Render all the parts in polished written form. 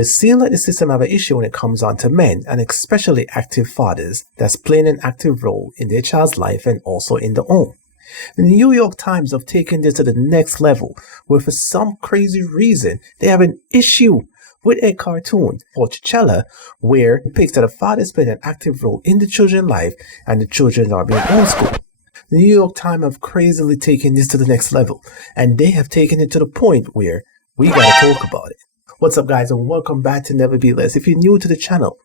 It seems like the system have an issue when it comes on to men, and especially active fathers that's playing an active role in their child's life and also in their own. The New York Times have taken this to the next level, where for some crazy reason they have an issue with a cartoon called Coachella, where it depicts that a father is playing an active role in the children's life and the children are being homeschooled. The New York Times have crazily taken this to the next level, and they have taken it to the point where we gotta talk about it. What's up, guys, and welcome back to Never Be Less. If you're new to the channel,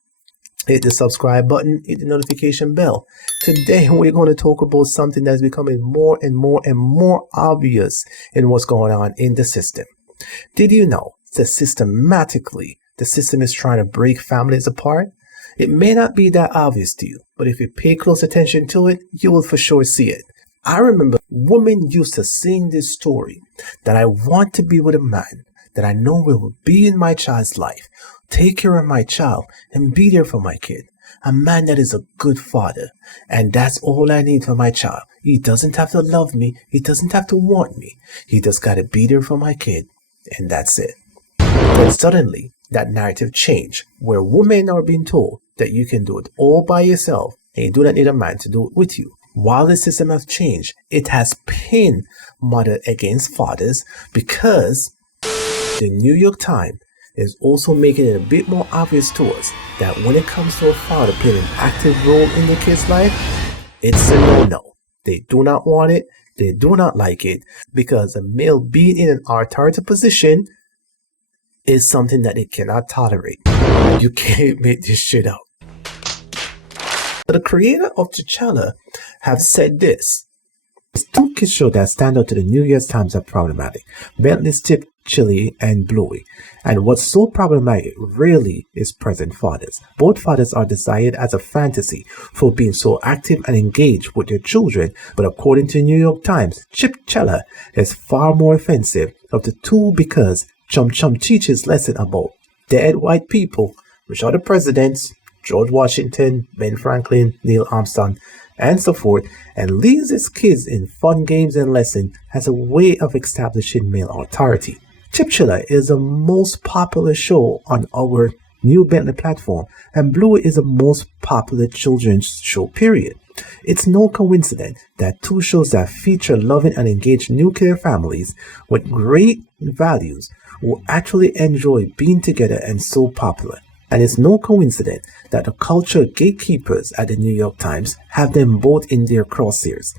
hit the subscribe button, hit the notification bell. Today, we're going to talk about something that's becoming more and more obvious in what's going on in the system. Did you know that systematically, the system is trying to break families apart? It may not be that obvious to you, but if you pay close attention to it, you will for sure see it. I remember women used to sing this story that I want to be with a man that I know will be in my child's life, take care of my child, and be there for my kid. A man that is a good father. And that's all I need for my child. He doesn't have to love me. He doesn't have to want me. He just got to be there for my kid. And that's it. Then suddenly, that narrative changed, where women are being told that you can do it all by yourself and you do not need a man to do it with you. While the system has changed, it has pinned mother against fathers because the New York Times is also making it a bit more obvious to us that when it comes to a father playing an active role in their kid's life, it's a no-no. They do not want it. They do not like it because a male being in an authoritative position is something that they cannot tolerate. You can't make this shit up. The creator of T'Challa have said this. There's two kids shows that stand out to the New York Times are problematic. Bentley's Tip, Chili, and Bluey. And what's so problematic really is present fathers. Both fathers are desired as a fantasy for being so active and engaged with their children, but according to the New York Times, Chipchella is far more offensive of the two because Chum Chum teaches lesson about dead white people, which are the presidents, George Washington, Ben Franklin, Neil Armstrong, and so forth, and leaves his kids in fun games and lessons as a way of establishing male authority. Chipchilla is the most popular show on our new Bentley platform, and Blue is the most popular children's show, period. It's no coincidence that two shows that feature loving and engaged nuclear families with great values will actually enjoy being together and so popular. And it's no coincidence that the culture gatekeepers at the New York Times have them both in their crosshairs.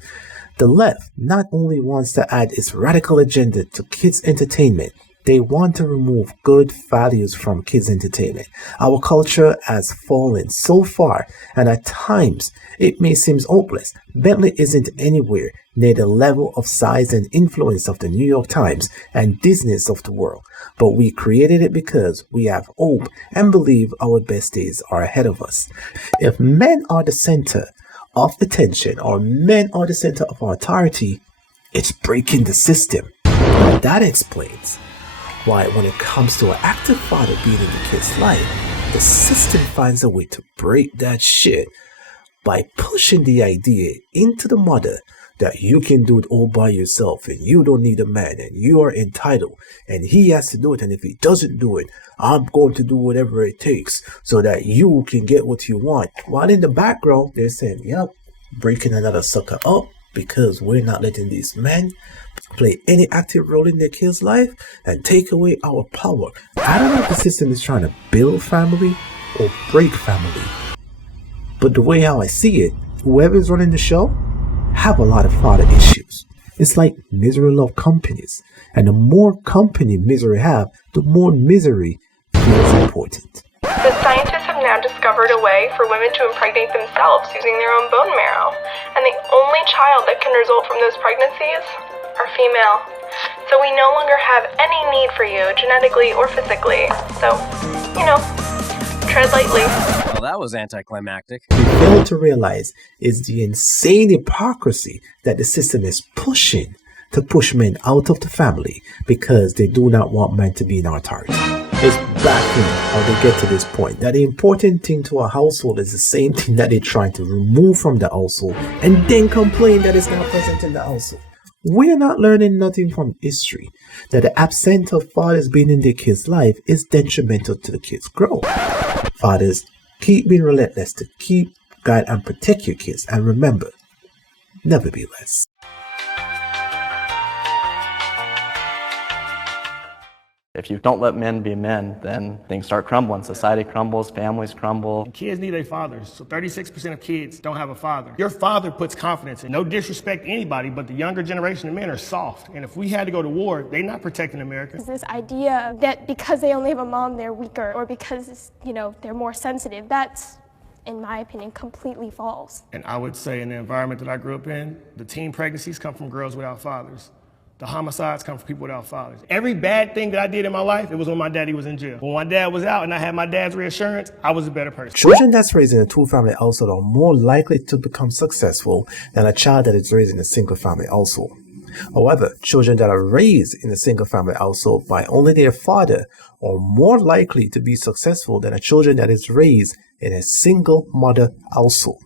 The left not only wants to add its radical agenda to kids' entertainment, they want to remove good values from kids' entertainment. Our culture has fallen so far, and at times it may seem hopeless. Bentley isn't anywhere near the level of size and influence of the New York Times and Disney's of the world. But we created it because we have hope and believe our best days are ahead of us. If men are the center of attention or men are the center of authority, it's breaking the system. Now that explains why when it comes to an active father being in the kid's life, the system finds a way to break that shit by pushing the idea into the mother that you can do it all by yourself and you don't need a man and you are entitled and he has to do it, and if he doesn't do it, I'm going to do whatever it takes so that you can get what you want. While in the background, they're saying, yep, breaking another sucker up because we're not letting these men play any active role in their kids' life and take away our power. I don't know if the system is trying to build family or break family, but the way how I see it, whoever's running the show have a lot of father issues. It's like misery love companies, and the more company misery have, the more misery feels important. The scientists have now discovered a way for women to impregnate themselves using their own bone marrow, and the only child that can result from those pregnancies are female. So we no longer have any need for you genetically or physically. So, tread lightly. Well, that was anticlimactic. What we fail to realize is the insane hypocrisy that the system is pushing to push men out of the family because they do not want men to be in authority. It's baffling how they get to this point, that the important thing to a household is the same thing that they're trying to remove from the household and then complain that it's not present in the household. We are not learning nothing from history that the absence of fathers being in their kids' life is detrimental to the kids' growth. Fathers, keep being relentless to keep, guide, and protect your kids. And remember, never be less. If you don't let men be men, then things start crumbling. Society crumbles, families crumble. Kids need their fathers. So 36% of kids don't have a father. Your father puts confidence in. No disrespect to anybody, but the younger generation of men are soft. And if we had to go to war, they're not protecting America. This idea that because they only have a mom, they're weaker, or because, they're more sensitive, that's, in my opinion, completely false. And I would say in the environment that I grew up in, the teen pregnancies come from girls without fathers. The homicides come from people without fathers. Every bad thing that I did in my life, it was when my daddy was in jail. When my dad was out and I had my dad's reassurance, I was a better person. Children that's raised in a two-family household are more likely to become successful than a child that is raised in a single-family household. However, children that are raised in a single-family household by only their father are more likely to be successful than a children that is raised in a single-mother household.